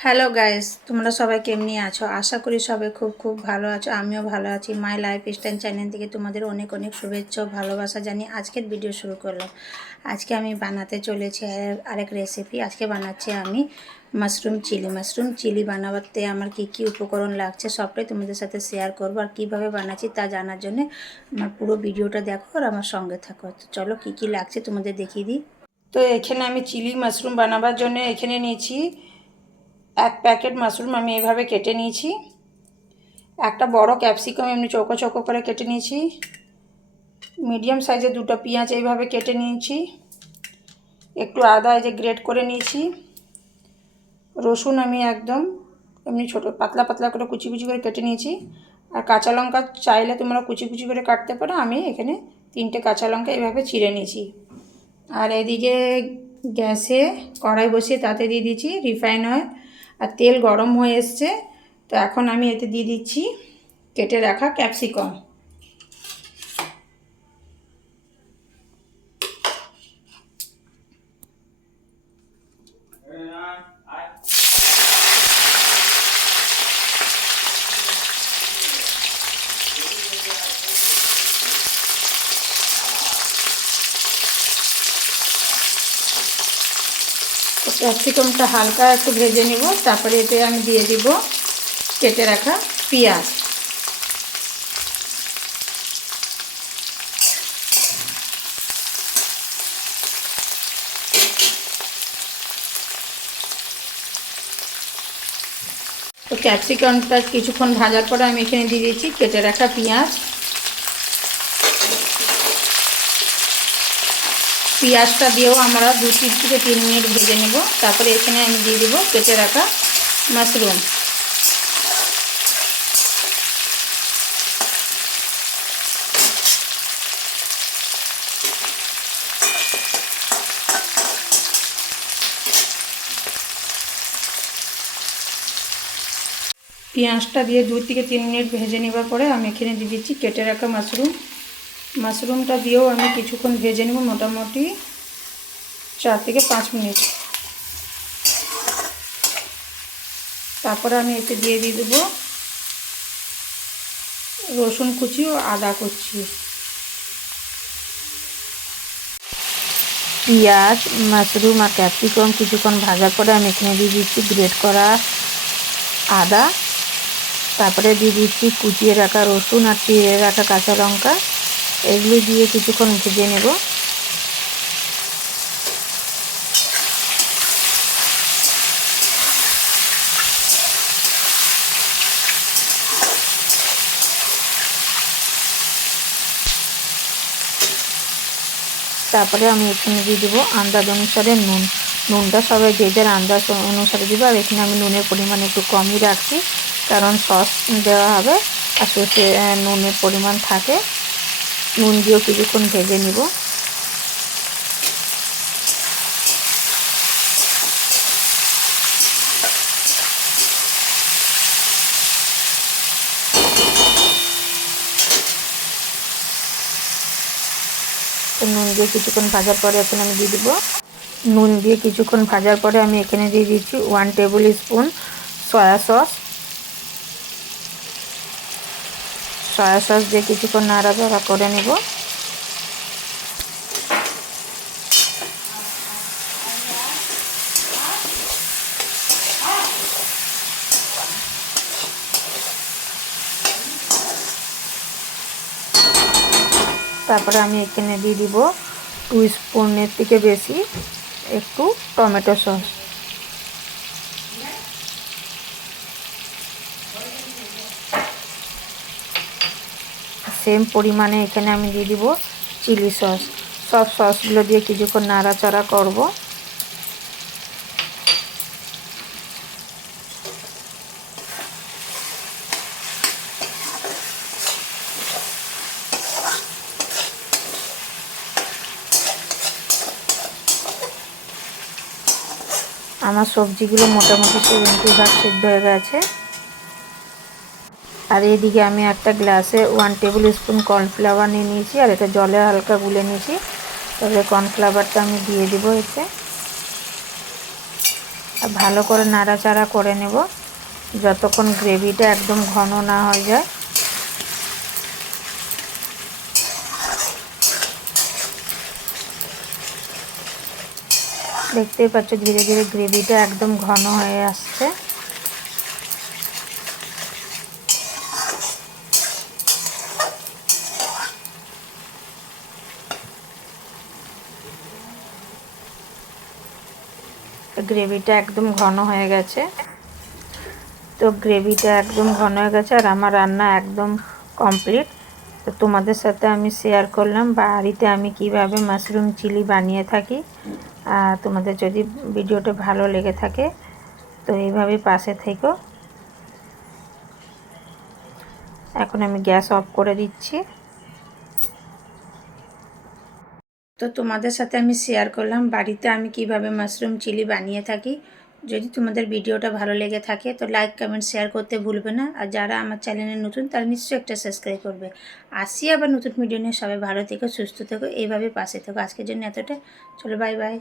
Hello guys তোমরা সবাই কেমনি আছো? আশা করি সবাই খুব খুব ভালো আছো। আমিও ভালো আছি। মাই লাইফ স্টাইল চ্যানেল থেকে তোমাদের অনেক অনেক শুভেচ্ছা ভালোবাসা জানি আজকের ভিডিও শুরু করলাম। আজকে আমি বানাতে চলেছি আর- আরেক রেসিপি আজকে বানাচ্ছি আমি মাশরুম চিলি মাশরুম চিলি বানাতে আমার কি কি উপকরণ লাগছে সবটাই তোমাদের সাথে শেয়ার করব আর কীভাবে বানাচ্ছি তা জানার জন্য আমার পুরো ভিডিওটা দেখো আর আমার সঙ্গে থাকো। তো চলো কি কি লাগছে তোমাদের দেখিয়ে দিই। তো এখানে আমি চিলি মাশরুম বানাবার জন্য এখানে নিয়েছি এক প্যাকেট মাশরুম আমি এভাবে কেটে নিয়েছি। একটা বড় ক্যাপসিকাম এমনি চৌকো চৌকো করে কেটে নিয়েছি। মিডিয়াম সাইজের দুটো পেঁয়াজ এইভাবে কেটে নিয়েছি। একটু আদা এই যে গ্রেট করে নিয়েছি। রসুন আমি একদম এমনি ছোটো পাতলা পাতলা করে কুচি কুচি করে কেটে নিয়েছি। আর কাঁচা লঙ্কা চাইলে তোমরা কুচি কুচি করে কাটতে পারো। আমি এখানে তিনটে কাঁচা লঙ্কা এইভাবে ছিঁড়ে নিয়েছি। আর এদিকে গ্যাসে কড়াই বসিয়ে তাতে দিয়ে দিয়েছি রিফাইন অয়েল। আর তেল গরম হয়ে এসছে তো এখন আমি এতে দিয়ে দিচ্ছি কেটে রাখা ক্যাপসিকাম তো ক্যাপসিকামটা হালকা একটু ভেজে নিব, তারপরে এতে আমি দিয়ে দিব কেটে রাখা পেঁয়াজ। তো ক্যাপসিকামটা কিছুক্ষণ ভাজার পরে আমি এখানে দিয়ে দিয়েছি কেটে রাখা পেঁয়াজ। পেঁয়াজটা দিয়েও আমরা দু তিন থেকে তিন মিনিট ভেজে নেব। তারপরে এখানে আমি দিয়ে দেবো কেটে রাখা মাশরুম। পেঁয়াজটা দিয়ে দু থেকে তিন মিনিট ভেজে নেবার পরে আমি এখানে দিয়ে দিচ্ছি কেটে রাখা মাশরুম। মাশরুমটা দিয়েও আমি কিছুক্ষণ ভেজে নেব মোটামুটি চার থেকে পাঁচ মিনিট। তারপরে আমি এতে দিয়ে দিয়ে দেবো রসুন কুচি ও আদা কুচি। পেঁয়াজ, মাশরুম আর ক্যাপসিকাম কিছুক্ষণ ভাজার পরে আমি এখানে দিয়ে দিচ্ছি গ্রেট করা আদা। তারপরে দিয়ে দিচ্ছি কুচিয়ে রাখা রসুন আর চিড়ে রাখা কাঁচা লঙ্কা। এগুলো দিয়ে কিছুক্ষণ ভেজে নেব। তারপরে আমি এখানে দিয়ে দেবো আন্দাজ অনুসারে নুন। নুনটা সবাই যে যার আন্দাজ অনুসারে দেবো, আর এখানে আমি নুনের পরিমাণ একটু কমই রাখছি, কারণ সস দেওয়া হবে। আর সর্ষে নুনের পরিমাণ থাকে। নুন দিয়েও কিছুক্ষণ ভেজে নিব। নুন দিয়ে কিছুক্ষণ ভাজার পরে এখানে আমি দিয়ে দিব। নুন দিয়ে কিছুক্ষণ ভাজার পরে আমি এখানে দিয়ে দিচ্ছি one tablespoon soya sauce. Soya sauce দিয়ে কিছুক্ষণ নাড়াচাড়া করে নেব। তারপরে আমি এখানে দিয়ে দিব টু স্পুনের থেকে বেশি একটু টমেটো সস। সেম পরিমাণে এখানে আমি দিয়ে দিব চিলি সস সব সসগুলো দিয়ে কিছুক্ষণ নাড়াচাড়া করব। আমার সবজিগুলো মোটামুটি সেভেন্টি ভাগ সিদ্ধ হয়ে গেছে। আর এদিকে আমি একটা গ্লাসে ওয়ান টেবিল স্পুন কর্নফ্লাওয়ার নিয়ে নিয়েছি, আর এটা জলে হালকা গুলে নিয়েছি। তাহলে কর্নফ্লাওয়ারটা আমি দিয়ে দিব এতে। আর ভালো করে নাড়াচাড়া করে নেব, যতক্ষণ গ্রেভিটা একদম ঘন না হয়ে যায়। দেখতেই পাচ্ছ ধীরে ধীরে গ্রেভিটা একদম ঘন হয়ে আসছে। গ্রেভিটা একদম ঘন হয়ে গেছে। তো গ্রেভিটা একদম ঘন হয়ে গেছে আর আমার রান্না একদম কমপ্লিট। তো তোমাদের সাথে আমি শেয়ার করলাম বাড়িতে আমি কীভাবে মাশরুম চিলি বানিয়ে থাকি। আর তোমাদের যদি ভিডিওটা ভালো লেগে থাকে, তো এইভাবে পাশে থেকো। এখন আমি গ্যাস অফ করে দিচ্ছি। তো তোমাদের সাথে আমি শেয়ার করলাম বাড়িতে আমি কীভাবে মাশরুম চিলি বানিয়ে থাকি। যদি তোমাদের ভিডিওটা ভালো লেগে থাকে তো লাইক কমেন্ট শেয়ার করতে ভুলবে না। আর যারা আমার চ্যানেলে নতুন তারা নিশ্চয়ই একটা সাবস্ক্রাইব করবে। আসি আবার নতুন ভিডিও নিয়ে। সবাই ভালো থেকো, সুস্থ থেকো, এইভাবে পাশে থেকো। আজকের জন্য এতটা। চলো বাই বাই